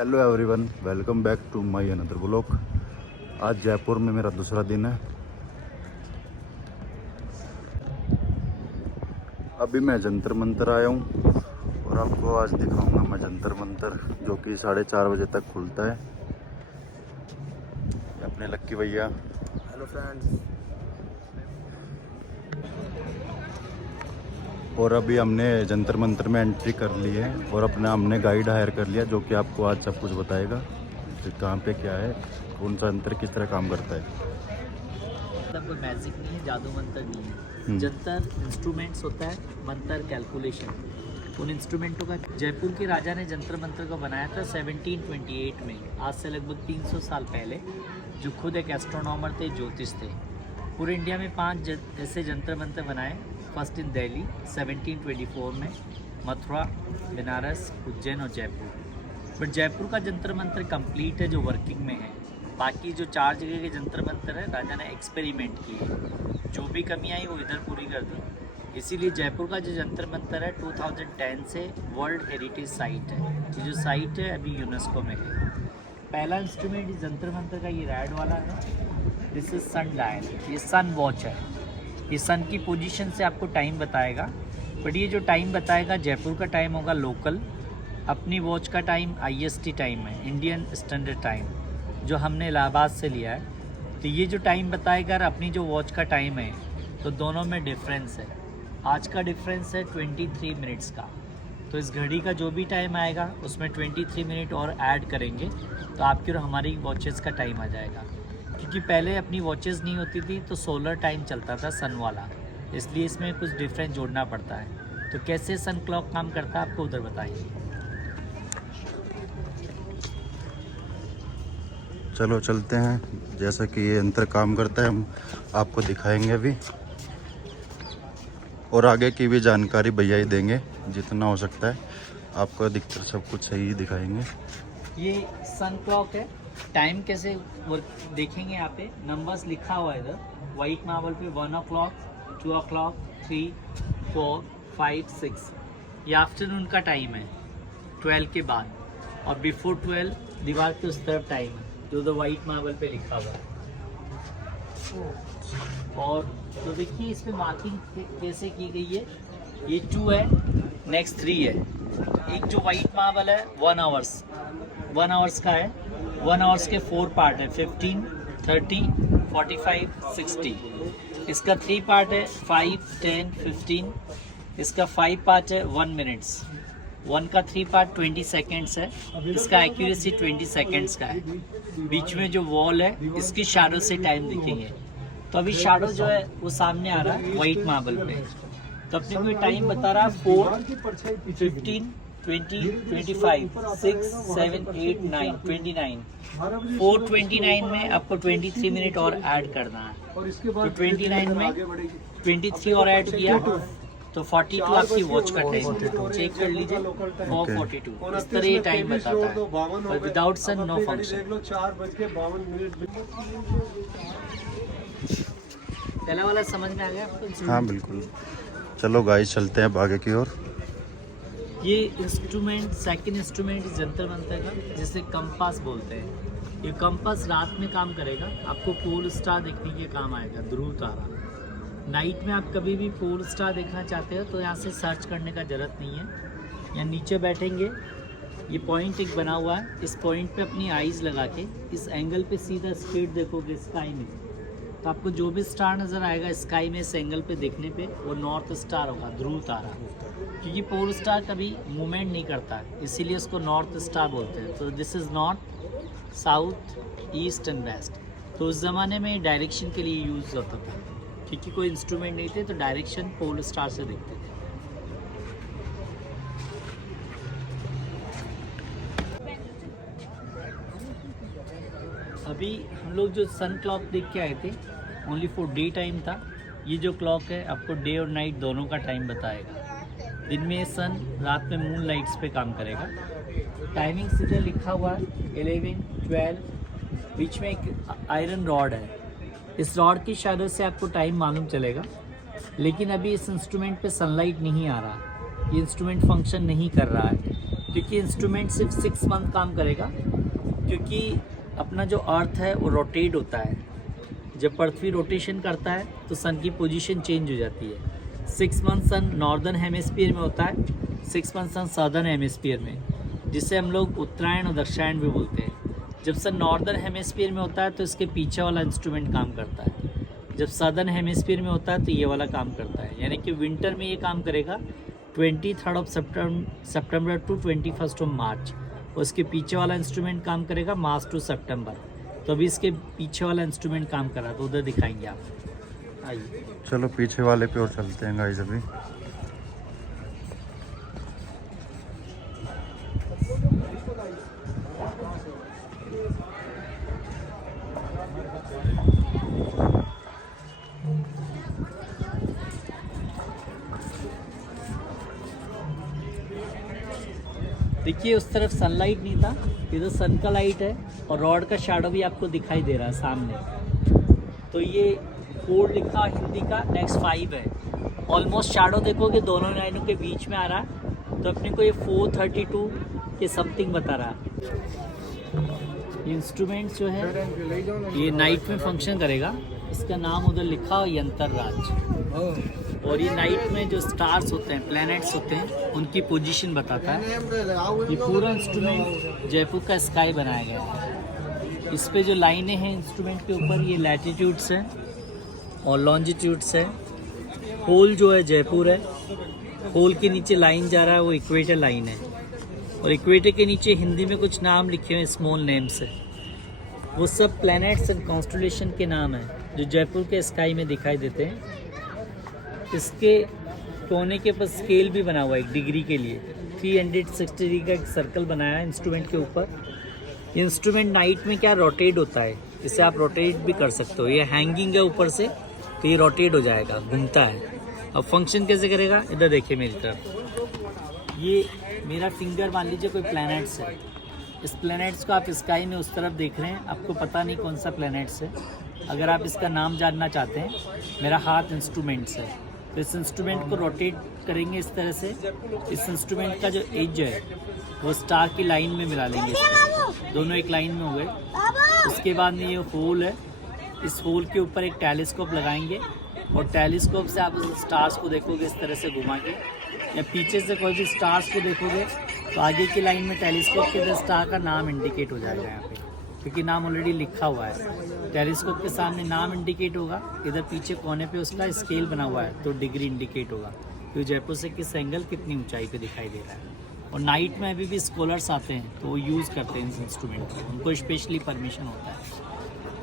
Hello everyone, welcome back to my another vlog. आज जयपुर में मेरा दूसरा दिन है। अभी मैं जंतर मंतर आया हूँ और आपको आज दिखाऊंगा मैं जंतर मंतर, जो कि 4:30 बजे तक खुलता है। अपने लक्की भैया, हेलो फ्रेंड्स। और अभी हमने जंतर मंतर में एंट्री कर ली है और अपना हमने गाइड हायर कर लिया, जो कि आपको आज सब कुछ बताएगा कि कहाँ पे क्या है, कौन सा यंत्र किस तरह काम करता है। मतलब कोई मैजिक नहीं है, जादू मंत्र नहीं है। जंतर इंस्ट्रूमेंट्स होता है, मंत्र कैलकुलेशन। उन इंस्ट्रूमेंटों का जयपुर के राजा ने जंतर मंत्र को बनाया था 1728 में, आज से लगभग 300 साल पहले, जो खुद एक एस्ट्रोनॉमर थे, ज्योतिष थे। पूरे इंडिया में 5 ऐसे जंतर मंत्र बनाए। फर्स्ट इन दिल्ली 1724 में, मथुरा, बनारस, उज्जैन और जयपुर। बट जयपुर का जंतर मंत्र कंप्लीट है, जो वर्किंग में है। बाकी जो 4 जगह के जंतर मंत्र है, राजा ने एक्सपेरिमेंट किए, जो भी कमी आई वो इधर पूरी कर दी। इसीलिए जयपुर का जो जंतर मंत्र है 2010 से वर्ल्ड हेरिटेज साइट है। ये जो साइट है अभी यूनेस्को में है। पहला इंस्ट्रूमेंट इस जंतर मंत्र का ये रेड वाला है, दिस इज सन डायल। ये सन वॉच है, ये सन की पोजीशन से आपको टाइम बताएगा। बट ये जो टाइम बताएगा जयपुर का टाइम होगा लोकल। अपनी वॉच का टाइम IST टाइम है, इंडियन स्टैंडर्ड टाइम, जो हमने इलाहाबाद से लिया है। तो ये जो टाइम बताएगा और अपनी जो वॉच का टाइम है, तो दोनों में डिफरेंस है। आज का डिफरेंस है 23 मिनट्स का। तो इस घड़ी का जो भी टाइम आएगा उसमें 23 मिनट और ऐड करेंगे, तो आपकी और हमारी वॉचेस का टाइम आ जाएगा। क्योंकि पहले अपनी वॉचेस नहीं होती थी तो सोलर टाइम चलता था, सन वाला, इसलिए इसमें कुछ डिफरेंस जोड़ना पड़ता है। तो कैसे सन क्लॉक काम करता है आपको उधर बताइए। चलो चलते हैं, जैसा कि ये यंत्र काम करता है हम आपको दिखाएंगे अभी, और आगे की भी जानकारी भैया ही देंगे जितना हो सकता है। आपको अधिकतर सब कुछ सही दिखाएंगे। ये सन क्लॉक है। टाइम कैसे वर्क देखेंगे, यहाँ पे नंबर्स लिखा हुआ है इधर वाइट मार्बल पे। 1 o'clock, 2 o'clock, 3, 4, 5, 6। ये आफ्टरनून का टाइम है 12 के बाद, और बिफोर 12 दीवार के उस तरफ टाइम है, जो तो वाइट मार्बल पे लिखा हुआ है। और तो देखिए इस पे मार्किंग कैसे की गई है। ये 2 है, नेक्स्ट 3 है। एक जो वाइट मार्बल है 1 आवर्स का है। 1 आवर्स के 4 पार्ट है, 15, 30, 45, 60। इसका 3 पार्ट है, 5, 10, 15। इसका 5 पार्ट है 1 मिनट्स। 1 का 3 पार्ट 20 सेकेंड्स है। इसका एक्यूरेसी 20 सेकेंड्स का है। बीच में जो वॉल है इसकी शैडो से टाइम दिखेंगे। तो अभी शैडो जो है वो सामने आ रहा है वाइट मार्बल पे। तो अपने को टाइम बता रहा है 4, 15, 20, 25, 6, 7, 8, 9, 29। 4:29 में आपको 23 मिनट और ऐड करना है। तो 29 में 23 और ऐड किया तो 42 आपकी वॉच का टाइम। चेक कर लीजिए, 4:42 इस तरह ये टाइम बताता है, पर विदाउट सन नो फंक्शन। पहला वाला समझ में आ गया आपको? हाँ बिल्कुल। चलो गाइस चलते हैं आगे की ओर। ये इंस्ट्रूमेंट, सेकंड इंस्ट्रूमेंट इस जंतर मंतर का, जिसे कंपास बोलते हैं। ये कंपास रात में काम करेगा, आपको पोल स्टार देखने के काम आएगा, ध्रुव तारा। नाइट में आप कभी भी पोल स्टार देखना चाहते हो तो यहाँ से सर्च करने का ज़रूरत नहीं है। यहाँ नीचे बैठेंगे, ये पॉइंट एक बना हुआ है, इस पॉइंट पे अपनी आइज़ लगा के इस एंगल पे सीधा स्ट्रेट देखोगे स्काई में, तो आपको जो भी स्टार नज़र आएगा स्काई में इस एंगल पे देखने पे, वो नॉर्थ स्टार होगा, ध्रुव तारा। क्योंकि पोल स्टार कभी मूवमेंट नहीं करता, इसीलिए इसको नॉर्थ स्टार बोलते हैं। तो this is north, south, east and west. तो उस ज़माने में डायरेक्शन के लिए यूज़ होता था, क्योंकि कोई इंस्ट्रूमेंट नहीं थे तो डायरेक्शन पोल स्टार से देखते थे। अभी हम लोग जो सन क्लॉक देख के आए थे ओनली फॉर डे टाइम था। ये जो क्लॉक है आपको डे और नाइट दोनों का टाइम बताएगा। दिन में सन, रात में मून लाइट्स पे काम करेगा। टाइमिंग सीधे लिखा हुआ है 11, 12। बीच में एक आयरन रॉड है, इस रॉड की शैडो से आपको टाइम मालूम चलेगा। लेकिन अभी इस इंस्ट्रूमेंट पे सनलाइट नहीं आ रहा, ये इंस्ट्रूमेंट फंक्शन नहीं कर रहा है। क्योंकि इंस्ट्रूमेंट सिर्फ 6 मंथ काम करेगा, क्योंकि अपना जो अर्थ है वो रोटेट होता है। जब पृथ्वी रोटेशन करता है तो सन की पोजीशन चेंज हो जाती है। 6 मंथ सन नॉर्दर्न हेमिस्फीयर में होता है, 6 मंथ सन साउदर्न हेमिस्फीयर में, जिसे हम लोग उत्तरायण और दक्षिणायन भी बोलते हैं। जब सन नॉर्दर्न हेमिस्फीयर में होता है तो इसके पीछे वाला इंस्ट्रूमेंट काम करता है, जब साउदर्न हेमिस्फीयर में होता है तो ये वाला काम करता है। यानी कि विंटर में ये काम करेगा 23 सितंबर टू 21 मार्च, और इसके पीछे वाला इंस्ट्रूमेंट काम करेगा मार्च टू सितंबर। तो अभी इसके पीछे वाला इंस्ट्रूमेंट काम कर रहा है, तो उधर दिखाएंगे आप। आइए चलो पीछे वाले पे और चलते हैं गाइस अभी। देखिए उस तरफ सनलाइट नहीं था, इधर सन का लाइट है और रॉड का शैडो भी आपको दिखाई दे रहा है सामने। तो ये 4 लिखा हिंदी का, नेक्स्ट 5 है। ऑलमोस्ट शैडो देखोगे दोनों लाइनों के बीच में आ रहा है, तो अपने को ये 432 के समथिंग बता रहा है। ये इंस्ट्रूमेंट जो है ये नाइट में फंक्शन करेगा। इसका नाम उधर लिखा हो यंत्र राज, और ये नाइट में जो स्टार्स होते हैं, प्लैनेट्स होते हैं, उनकी पोजीशन बताता है। ये पूरा इंस्ट्रूमेंट जयपुर का स्काई बनाया गया है। इस पे जो लाइनें हैं इंस्ट्रूमेंट के ऊपर, ये लैटिट्यूड्स हैं और लॉन्जिट्यूड्स हैं। होल जो है जयपुर है, होल के नीचे लाइन जा रहा है वो इक्वेटर लाइन है, और इक्वेटर के नीचे हिंदी में कुछ नाम लिखे हुए हैं स्मॉल नेम से। वो सब प्लैनेट्स एंड कॉन्स्टलेशन के नाम हैं जो जयपुर के स्काई में दिखाई देते हैं। इसके कोने के पास स्केल भी बना हुआ है 1 डिग्री के लिए। 360 डिग्री का एक सर्कल बनाया है इंस्ट्रूमेंट के ऊपर। ये इंस्ट्रूमेंट नाइट में क्या रोटेट होता है, इसे आप रोटेट भी कर सकते हो। ये हैंगिंग है ऊपर से, तो ये रोटेट हो जाएगा, घूमता है। अब फंक्शन कैसे करेगा, इधर देखिए मेरी तरफ। ये मेरा फिंगर मान लीजिए कोई प्लैनेट्स है, इस प्लैनेट्स को आप स्काई में उस तरफ देख रहे हैं, आपको पता नहीं कौन सा प्लैनेट्स है। अगर आप इसका नाम जानना चाहते हैं, मेरा हाथ इंस्ट्रूमेंट्स है, तो इस इंस्ट्रूमेंट को रोटेट करेंगे इस तरह से। इस इंस्ट्रूमेंट का जो एज है वो स्टार की लाइन में मिला लेंगे, दोनों एक लाइन में हो गए। उसके बाद में ये होल है, इस होल के ऊपर एक टेलीस्कोप लगाएंगे, और टेलीस्कोप से आप उस स्टार्स को देखोगे इस तरह से घुमा के, या पीछे से कोई भी स्टार्स को देखोगे तो आगे की लाइन में टेलीस्कोप के इधर स्टार का नाम इंडिकेट हो जाएगा यहाँ पे, क्योंकि नाम ऑलरेडी लिखा हुआ है। टेलीस्कोप के सामने नाम इंडिकेट होगा, इधर पीछे कोने पे उसका स्केल बना हुआ है तो डिग्री इंडिकेट होगा, तो जयपुर से किस एंगल कितनी ऊंचाई पे दिखाई दे रहा है। और नाइट में अभी भी स्कॉलर्स आते हैं तो वो यूज़ करते हैं इस इंस्ट्रूमेंट को, उनको स्पेशली परमिशन होता है।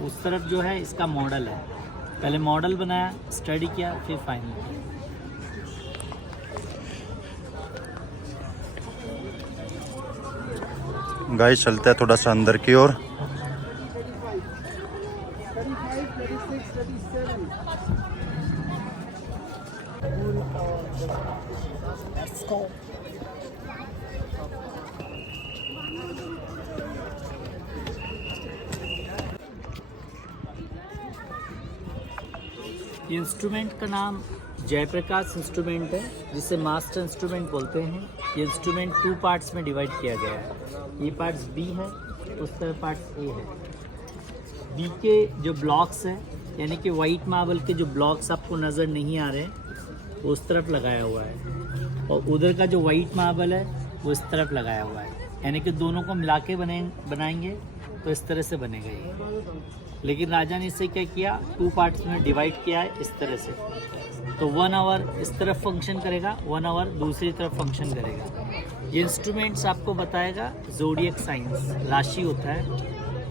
उस तरफ जो है इसका मॉडल है, पहले मॉडल बनाया, स्टडी किया, फिर फाइनल किया। गाइस चलता है थोड़ा सा अंदर की ओर। ये इंस्ट्रूमेंट का नाम जयप्रकाश इंस्ट्रूमेंट है, जिसे मास्टर इंस्ट्रूमेंट बोलते हैं। ये इंस्ट्रूमेंट 2 पार्ट्स में डिवाइड किया गया है। ये पार्ट्स बी है, उस तरह पार्ट्स ए है। बी के जो ब्लॉक्स हैं, यानी कि वाइट मार्बल के जो ब्लॉक्स आपको नज़र नहीं आ रहे हैं, वो उस तरफ लगाया हुआ है, और उधर का जो वाइट मार्बल है वो इस तरफ लगाया हुआ है। यानी कि दोनों को मिला के बनाएंगे तो इस तरह से बनेगा ये। लेकिन राजा ने इसे क्या किया, 2 पार्ट्स में डिवाइड किया है इस तरह से। तो 1 आवर इस तरफ फंक्शन करेगा, 1 आवर दूसरी तरफ फंक्शन करेगा। ये इंस्ट्रूमेंट्स आपको बताएगा ज़ोडिएक साइंस, राशि होता है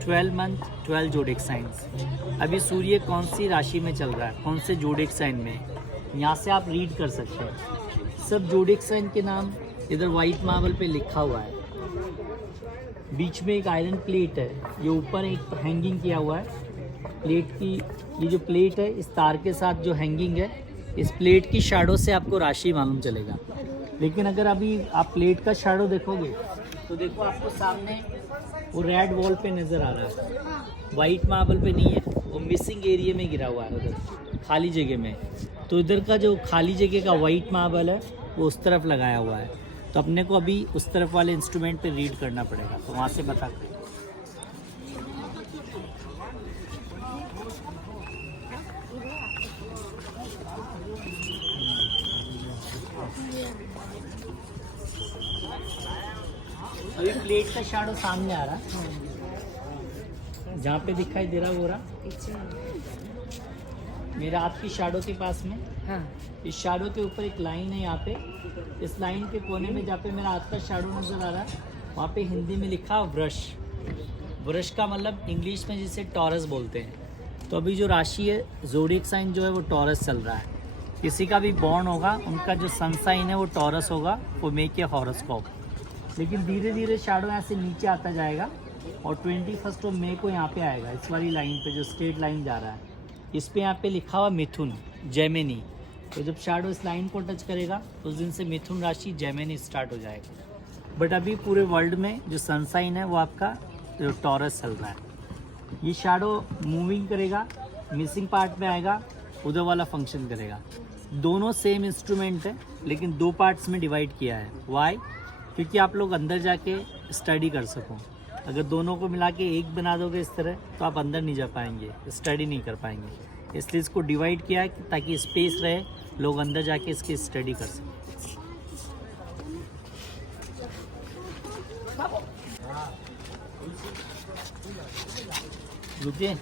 12 मंथ 12 ज़ोडिएक साइंस। अभी सूर्य कौन सी राशि में चल रहा है, कौन से ज़ोडिएक साइन में, यहाँ से आप रीड कर सकते हैं। सब ज़ोडिएक साइन के नाम इधर वाइट मार्बल पे लिखा हुआ है। बीच में एक आयरन प्लेट है, ये ऊपर एक हैंगिंग किया हुआ है। प्लेट की ये जो प्लेट है, इस तार के साथ जो हैंगिंग है, इस प्लेट की शैडो से आपको राशि मालूम चलेगा। लेकिन अगर अभी आप प्लेट का शैडो देखोगे तो देखो आपको सामने वो रेड वॉल पे नज़र आ रहा है, वाइट मार्बल पे नहीं है, वो मिसिंग एरिया में गिरा हुआ है उधर खाली जगह में। तो इधर का जो खाली जगह का वाइट मार्बल है वो उस तरफ लगाया हुआ है। तो अपने को अभी उस तरफ वाले इंस्ट्रूमेंट पे रीड करना पड़ेगा, तो वहाँ से पता करें। अभी प्लेट का शैडो सामने आ रहा है, जहाँ पे दिखाई दे रहा वो रहा मेरा आपकी शैडो के पास में। हाँ। इस शैडो के ऊपर एक लाइन है, यहाँ पे इस लाइन के कोने में जहाँ पे मेरा हाथ का शैडो नज़र आ रहा है, वहाँ पे हिंदी में लिखा वृष। वृष का मतलब इंग्लिश में जिसे टॉरस बोलते हैं। तो अभी जो राशि है, ज़ोडिएक साइन जो है वो टॉरस चल रहा है। किसी का भी बॉर्न होगा, उनका जो सन साइन है वो टॉरस होगा, वो मेक ए हॉरोस्कोप। लेकिन धीरे धीरे शैडो यहाँ से नीचे आता जाएगा और 21 मई को यहाँ पे आएगा, इस वाली लाइन पे जो स्ट्रेट लाइन जा रहा है, इस पे यहाँ पे लिखा हुआ मिथुन, जेमिनी। तो जब शैडो इस लाइन को टच करेगा तो उस दिन से मिथुन राशि, जेमिनी स्टार्ट हो जाएगा। बट अभी पूरे वर्ल्ड में जो सन साइन है वो आपका जो टॉरस चल रहा है। ये शैडो मूविंग करेगा, मिसिंग पार्ट में आएगा, उधर वाला फंक्शन करेगा। दोनों सेम इंस्ट्रूमेंट है लेकिन दो पार्ट्स में डिवाइड किया है। वाई? क्योंकि आप लोग अंदर जाके स्टडी कर सको। अगर दोनों को मिला के एक बना दोगे इस तरह, तो आप अंदर नहीं जा पाएंगे, स्टडी नहीं कर पाएंगे। इसलिए इसको डिवाइड किया है ताकि स्पेस रहे, लोग अंदर जाके इसकी स्टडी कर सकें। रुकिए,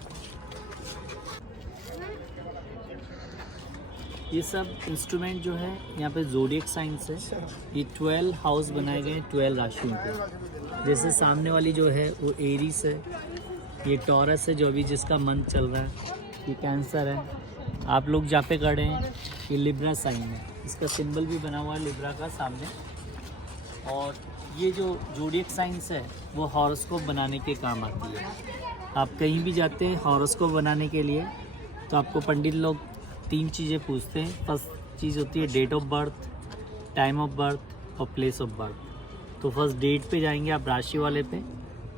ये सब इंस्ट्रूमेंट जो है यहाँ पे ज़ोडिएक साइन से ये 12 हाउस बनाए गए हैं 12 राशियों के। जैसे सामने वाली जो है वो एरीस है, ये टॉरस है जो अभी जिसका मंथ चल रहा है, ये कैंसर है। आप लोग जहाँ पे खड़े हैं ये लिब्रा साइन है, इसका सिंबल भी बना हुआ है लिब्रा का सामने। और ये जो ज़ोडिएक साइंस है वो हॉरोस्कोप बनाने के काम आती है। आप कहीं भी जाते हैं हॉरोस्कोप बनाने के लिए तो आपको पंडित लोग 3 चीज़ें पूछते हैं। फर्स्ट चीज़ होती है date of birth, time of birth और प्लेस ऑफ बर्थ। तो फर्स्ट डेट पे जाएंगे आप राशि वाले पे,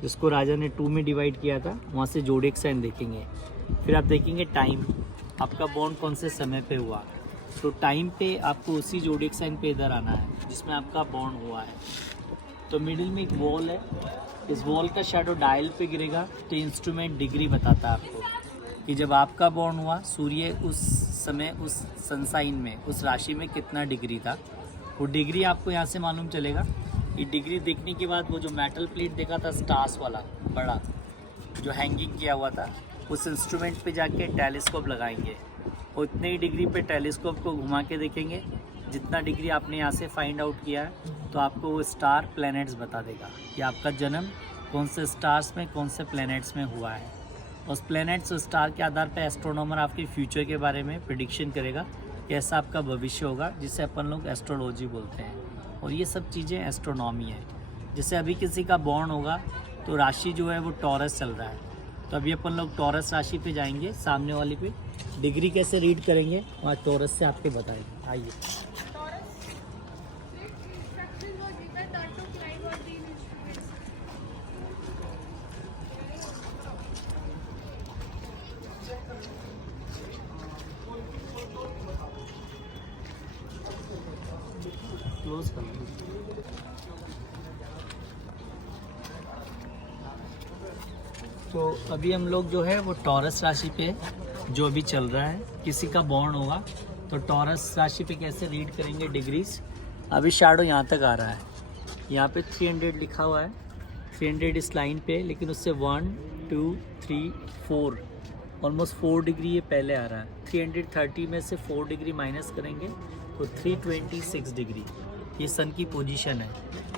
जिसको राजा ने 2 में डिवाइड किया था, वहाँ से ज़ोडिएक साइन देखेंगे। फिर आप देखेंगे टाइम, आपका बॉर्न कौन से समय पे हुआ। तो टाइम पे आपको उसी ज़ोडिएक साइन पे इधर आना है जिसमें आपका बॉर्न हुआ है। तो मिडिल में एक वॉल है, इस वॉल का शैडो डायल पे गिरेगा तो इंस्ट्रूमेंट डिग्री बताता है आपको कि जब आपका बॉर्न हुआ, सूर्य उस समय उस सनसाइन में, उस राशि में कितना डिग्री था। वो डिग्री आपको यहाँ से मालूम चलेगा। ये डिग्री देखने के बाद वो जो मेटल प्लेट देखा था स्टार्स वाला बड़ा जो हैंगिंग किया हुआ था, उस इंस्ट्रूमेंट पे जाके टेलीस्कोप लगाएंगे। उतने ही डिग्री पे टेलीस्कोप को घुमा के देखेंगे, जितना डिग्री आपने यहाँ से फाइंड आउट किया है, तो आपको वो स्टार प्लैनेट्स बता देगा कि आपका जन्म कौन से स्टार्स में, कौन से प्लैनेट्स में हुआ है। उस प्लैनेट्स और स्टार के आधार पर एस्ट्रोनॉमर आपके फ्यूचर के बारे में प्रेडिक्शन करेगा, कैसा आपका भविष्य होगा, जिसे अपन लोग एस्ट्रोलॉजी बोलते हैं। और ये सब चीज़ें एस्ट्रोनॉमी है। जैसे अभी किसी का बॉर्न होगा तो राशि जो है वो टॉरस चल रहा है, तो अभी अपन लोग टॉरस राशि पे जाएंगे, सामने वाली पे डिग्री कैसे रीड करेंगे वहाँ टॉरस से आपके बताएंगे। आइए, क्लोज कर लो। तो अभी हम लोग जो है वो टॉरस राशि पे जो अभी चल रहा है, किसी का बॉर्न होगा तो टॉरस राशि पे कैसे रीड करेंगे डिग्रीज। अभी शैडो यहाँ तक आ रहा है, यहाँ पे 300 लिखा हुआ है, 300 इस लाइन पे, लेकिन उससे 1 2 3 4 ऑलमोस्ट 4 डिग्री ये पहले आ रहा है। 330 में से 4 डिग्री माइनस करेंगे तो 326 डिग्री ये सन की पोजीशन है।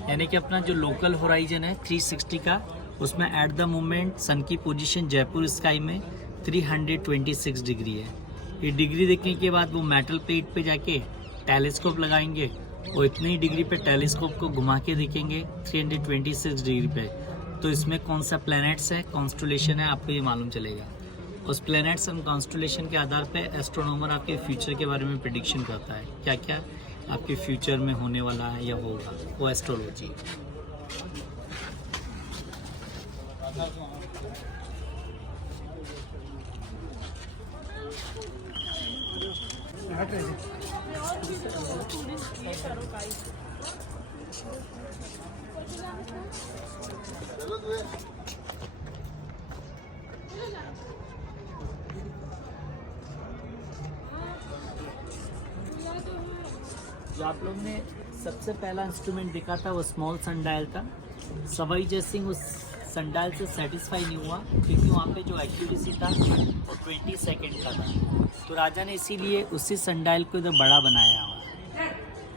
यानी कि अपना जो लोकल होराइजन है 360 का, उसमें एट द मोमेंट सन की पोजीशन जयपुर स्काई में 326 डिग्री है। ये डिग्री देखने के बाद वो मेटल प्लेट पे जाके टेलीस्कोप लगाएंगे और इतनी डिग्री पे टेलीस्कोप को घुमा के देखेंगे 326 डिग्री पे, तो इसमें कौन सा प्लैनेट्स है, कॉन्स्टलेशन है, आपको ये मालूम चलेगा। उस प्लैनेट्स एंड कॉन्स्टलेशन के आधार पे एस्ट्रोनॉमर आपके फ्यूचर के बारे में प्रेडिक्शन करता है, क्या क्या आपके फ्यूचर में होने वाला है या होगा, वो एस्ट्रोलॉजी। जो आप लोग ने सबसे पहला इंस्ट्रूमेंट देखा था वो स्मॉल सनडायल था। सवाई जयसिंह उस सनडायल से सेटिस्फाई नहीं हुआ क्योंकि वहाँ पे जो एक्यूरेसी था वो 20 सेकंड का था, तो राजा ने इसीलिए उसी सनडायल को इधर बड़ा बनाया हुआ।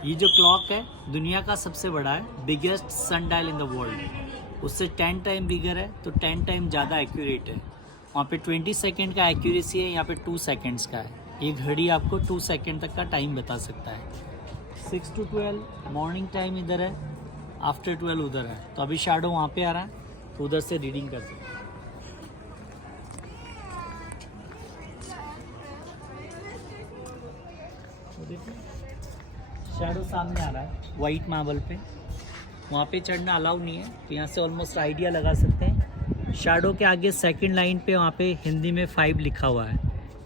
ये जो क्लॉक है दुनिया का सबसे बड़ा है, biggest sundial in the world. उससे 10 टाइम बिगर है, तो 10 टाइम ज़्यादा एक्यूरेट है। वहाँ पे 20 सेकंड का एक्यूरेसी है, यहाँ पे 2 सेकंड्स का है। ये घड़ी आपको 2 सेकंड तक का टाइम बता सकता है। 6 to 12 मॉर्निंग टाइम इधर है, आफ्टर 12 उधर है। तो अभी शैडो वहाँ पे आ रहा है, तो उधर से रीडिंग कर सकते हैं। तो देखिए शैडो सामने आ रहा है वाइट मार्बल पे, वहाँ पे चढ़ना अलाउ नहीं है, तो यहाँ से ऑलमोस्ट आइडिया लगा सकते हैं। शैडो के आगे सेकंड लाइन पे वहाँ पे हिंदी में 5 लिखा हुआ है,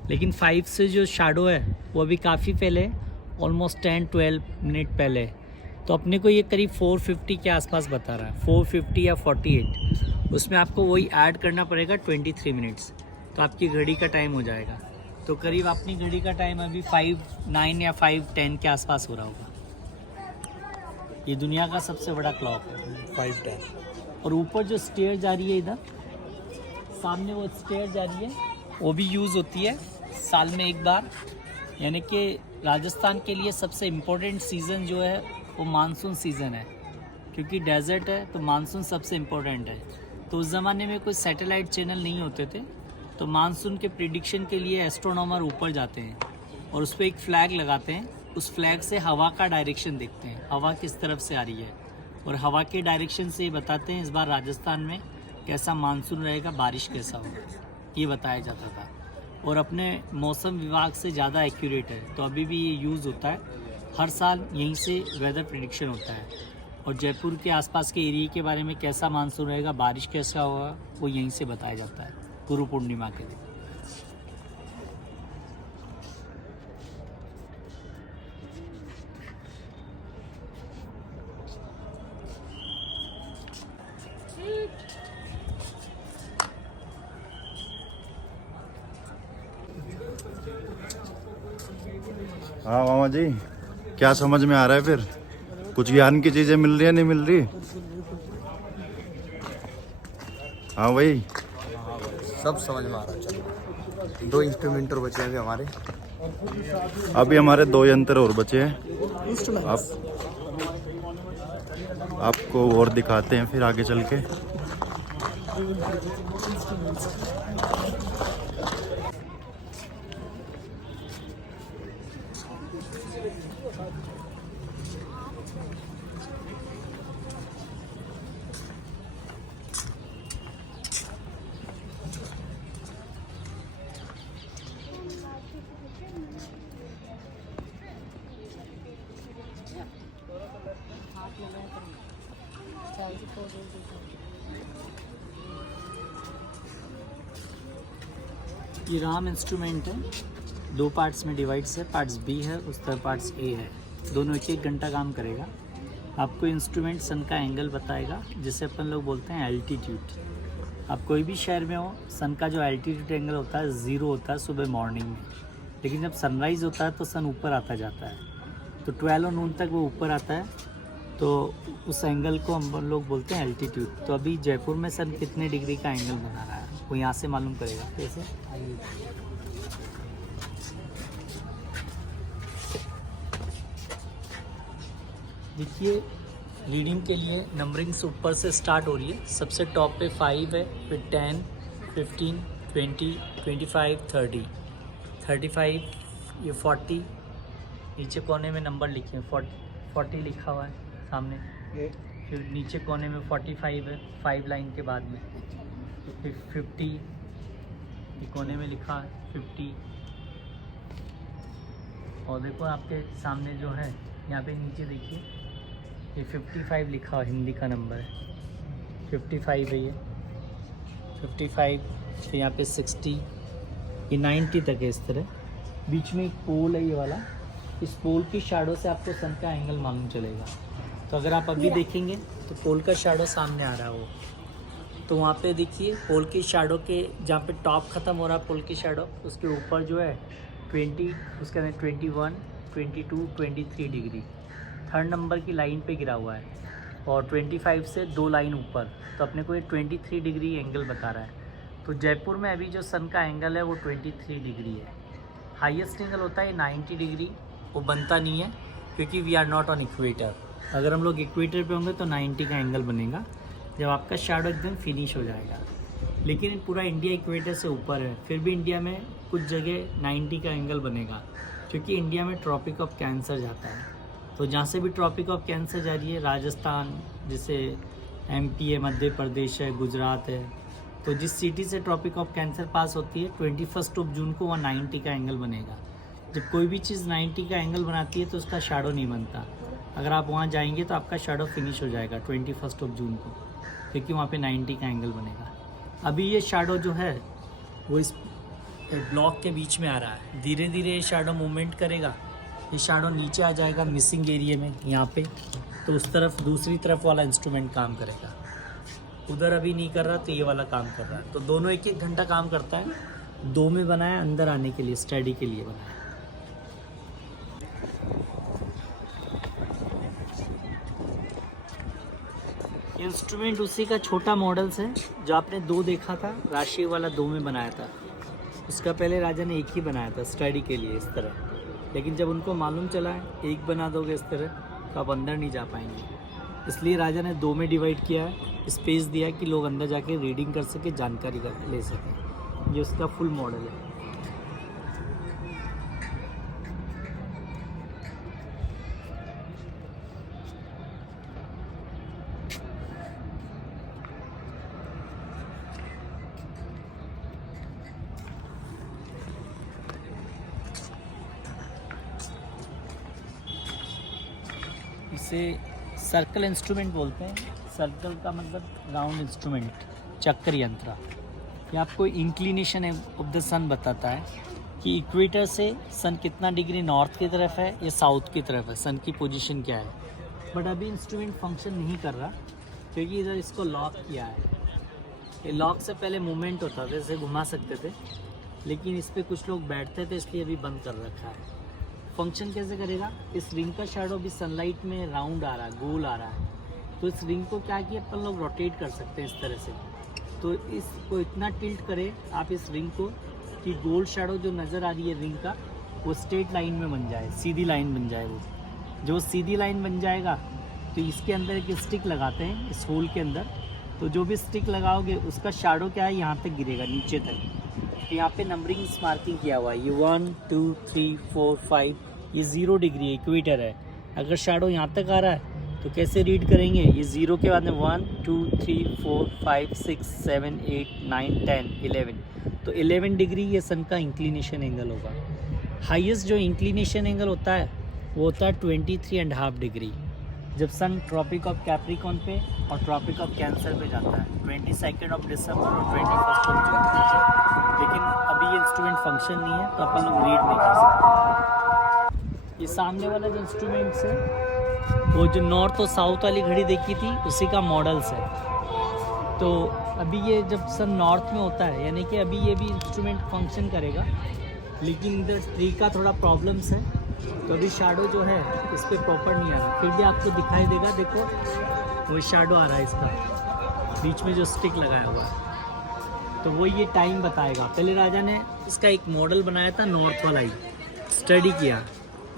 लेकिन 5 से जो शैडो है वो अभी काफ़ी पहले, ऑलमोस्ट 10-12 मिनट पहले, तो अपने को ये करीब 450 के आसपास बता रहा है, 450 या 48। उसमें आपको वही ऐड करना पड़ेगा 23 मिनट्स, तो आपकी घड़ी का टाइम हो जाएगा। तो करीब अपनी घड़ी का टाइम अभी 5:09 या 5:10 के आसपास हो रहा होगा। ये दुनिया का सबसे बड़ा क्लॉक है 5:10। और ऊपर जो स्टेयर जा रही है, इधर सामने वो स्टेयर जा रही है, वो भी यूज़ होती है साल में एक बार। यानी कि राजस्थान के लिए सबसे इम्पोर्टेंट सीज़न जो है वो मानसून सीज़न है, क्योंकि डेजर्ट है तो मानसून सबसे इम्पोर्टेंट है। तो उस ज़माने में कोई सैटेलाइट चैनल नहीं होते थे, तो मानसून के प्रिडिक्शन के लिए एस्ट्रोनॉमर ऊपर जाते हैं और उस पर एक फ्लैग लगाते हैं। उस फ्लैग से हवा का डायरेक्शन देखते हैं, हवा किस तरफ से आ रही है, और हवा के डायरेक्शन से ये बताते हैं इस बार राजस्थान में कैसा मानसून रहेगा, बारिश कैसा होगा, ये बताया जाता था। और अपने मौसम विभाग से ज़्यादा एक्यूरेट है, तो अभी भी ये यूज़ होता है। हर साल यहीं से वेदर प्रेडिक्शन होता है, और जयपुर के आसपास के एरिया के बारे में कैसा मानसून रहेगा, बारिश कैसा होगा, वो यहीं से बताया जाता है गुरु पूर्णिमा के दिन। हाँ मामा जी, क्या समझ में आ रहा है फिर? कुछ ज्ञान की चीजें मिल रही है, नहीं मिल रही? हाँ भाई, सब समझ में आ रहा है। चलो 2 इंस्ट्रूमेंट और बचे हैं हमारे। अभी हमारे 2 यंत्र और बचे हैं। आपको और दिखाते हैं फिर आगे चल के। ये राम इंस्ट्रूमेंट है, 2 पार्ट्स में डिवाइड्स है, पार्ट्स बी है, उस तरह पार्ट्स ए है। दोनों 1-1 घंटा काम करेगा। आपको इंस्ट्रूमेंट सन का एंगल बताएगा, जिसे अपन लोग बोलते हैं एल्टीट्यूड। आप कोई भी शहर में हो, सन का जो एल्टीट्यूड एंगल होता है 0 होता है सुबह मॉर्निंग में, लेकिन जब सनराइज़ होता है तो सन ऊपर आता जाता है, तो 12 नून तक वो ऊपर आता है, तो उस एंगल को हम लोग बोलते हैं एल्टीट्यूड। तो अभी जयपुर में सन कितने डिग्री का एंगल बना रहा है वो यहाँ से मालूम करेगा। कैसे? देखिए, रीडिंग के लिए नंबरिंग से ऊपर से स्टार्ट हो रही है। सबसे टॉप पे 5 है, फिर 10, 15, 20, 25, 30, 35, ये 40, नीचे कोने में नंबर लिखे हैं 40 लिखा हुआ है सामने। फिर नीचे कोने में 45 है, 5 लाइन के बाद में। फिर 50, ये कोने में लिखा है 50। और देखो आपके सामने जो है यहाँ पे नीचे देखिए, ये 55 लिखा हुआ हिंदी का नंबर है, 55 है ये 55। फिर यहाँ पे 60, ये 90 तक है। इस तरह बीच में एक पोल है ये वाला, इस पोल की शैडो से आपको सन का एंगल मालूम चलेगा। तो अगर आप अभी देखेंगे तो पोल का शैडो सामने आ रहा है वो, तो वहाँ पे देखिए पोल की शैडो के जहाँ पे टॉप ख़त्म हो रहा है पोल की शैडो, उसके ऊपर जो है 20, उसके अंदर 21, 22, 23 डिग्री थर्ड नंबर की लाइन पे गिरा हुआ है, और 25 से 2 लाइन ऊपर, तो अपने को ये 23 डिग्री एंगल बता रहा है। तो जयपुर में अभी जो सन का एंगल है वो 23 डिग्री है। हाईएस्ट एंगल होता है 90 डिग्री, वो बनता नहीं है क्योंकि we are not on equator. अगर हम लोग इक्वेटर पे होंगे तो 90 का एंगल बनेगा जब आपका शैडो एकदम फिनिश हो जाएगा। लेकिन पूरा इंडिया इक्वेटर से ऊपर है, फिर भी इंडिया में कुछ जगह 90 का एंगल बनेगा क्योंकि इंडिया में ट्रॉपिक ऑफ कैंसर जाता है। तो जहाँ से भी ट्रॉपिक ऑफ कैंसर जा रही है, राजस्थान जैसे MP है, मध्य प्रदेश है, गुजरात है, तो जिस सिटी से ट्रॉपिक ऑफ कैंसर पास होती है 21 जून को वहाँ 90 का एंगल बनेगा। जब कोई भी चीज़ 90 का एंगल बनाती है तो उसका शैडो नहीं बनता। अगर आप वहाँ जाएंगे तो आपका शैडो फिनिश हो जाएगा 21 जून को, क्योंकि वहाँ पे 90 का एंगल बनेगा। अभी ये शैडो जो है वो इस ब्लॉक के बीच में आ रहा है, धीरे धीरे ये शैडो मूवमेंट करेगा, ये शैडो नीचे आ जाएगा मिसिंग एरिया में यहाँ पे, तो उस तरफ दूसरी तरफ वाला इंस्ट्रूमेंट काम करेगा। उधर अभी नहीं कर रहा तो ये वाला काम कर रहा है, तो दोनों 1-1 घंटा काम करता है। 2 में बनाया अंदर आने के लिए, स्टडी के लिए बनाया। इंस्ट्रूमेंट उसी का छोटा मॉडल्स है जो आपने 2 देखा था, राशि वाला 2 में बनाया था। उसका पहले राजा ने 1 ही बनाया था स्टडी के लिए इस तरह, लेकिन जब उनको मालूम चला है 1 बना दोगे इस तरह तो आप अंदर नहीं जा पाएंगे, इसलिए राजा ने 2 में डिवाइड किया है, स्पेस दिया कि लोग अंदर जाके रीडिंग कर सके, जानकारी ले सकें। ये उसका फुल मॉडल है। इसे सर्कल इंस्ट्रूमेंट बोलते हैं। सर्कल का मतलब राउंड इंस्ट्रूमेंट, चक्र यंत्र। ये आपको इंक्लिनेशन ऑफ द सन बताता है कि इक्वेटर से सन कितना डिग्री नॉर्थ की तरफ है या साउथ की तरफ है, सन की पोजीशन क्या है। बट अभी इंस्ट्रूमेंट फंक्शन नहीं कर रहा क्योंकि इधर इसको लॉक किया है। ये लॉक से पहले मूवमेंट होता था, इसे घुमा सकते थे, लेकिन इस पर कुछ लोग बैठते थे इसलिए अभी बंद कर रखा है। फंक्शन कैसे करेगा, इस रिंग का शैडो भी सनलाइट में राउंड आ रहा है, गोल आ रहा है, तो इस रिंग को क्या किया अपन लोग रोटेट कर सकते हैं इस तरह से। तो इसको इतना टिल्ट करें आप इस रिंग को कि गोल शैडो जो नज़र आ रही है रिंग का वो स्ट्रेट लाइन में बन जाए, सीधी लाइन बन जाए। वो जो सीधी लाइन बन जाएगा तो इसके अंदर एक स्टिक लगाते हैं इस होल के अंदर, तो जो भी स्टिक लगाओगे उसका शैडो क्या है यहाँ तक गिरेगा नीचे तक। तो यहाँ पे नंबरिंग मार्किंग किया हुआ है, ये 1 2 3 4 5, ये 0 डिग्री इक्वेटर है। अगर शैडो यहाँ तक आ रहा है तो कैसे रीड करेंगे, ये 0 के बाद में 1 2 3 4 5 6 7 8 9 10 11, तो 11 डिग्री ये सन का इंक्लिनेशन एंगल होगा। हाईएस्ट जो इंक्लिनेशन एंगल होता है वो होता है 23.5 डिग्री, जब सन ट्रॉपिक ऑफ कैप्रिकॉन पे और ट्रॉपिक ऑफ कैंसर पे जाता है 22 दिसंबर और 21 जून। लेकिन अभी ये इंस्ट्रूमेंट फंक्शन नहीं है तो अपन लोग रीड नहीं कर सकते। ये सामने वाला जो इंस्ट्रूमेंट्स है वो जो नॉर्थ और साउथ वाली घड़ी देखी थी उसी का मॉडल्स है। तो अभी ये जब सन नॉर्थ में होता है यानी कि अभी ये भी इंस्ट्रूमेंट फंक्शन करेगा, लेकिन इधर ट्री का थोड़ा प्रॉब्लम्स है, तो अभी शैडो जो है इस पर प्रॉपर नहीं आ रहा, फिर भी आपको दिखाई देगा। देखो वो शैडो आ रहा है इसका, बीच में जो स्टिक लगाया हुआ है, तो वो ये टाइम बताएगा। पहले राजा ने इसका एक मॉडल बनाया था नॉर्थ वाला ही, स्टडी किया,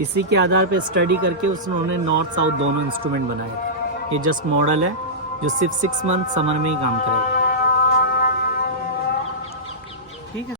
इसी के आधार पे स्टडी करके उन्होंने नॉर्थ साउथ दोनों इंस्ट्रूमेंट बनाए। ये जस्ट मॉडल है जो सिर्फ 6 मंथ समर में ही काम करेगा। ठीक है।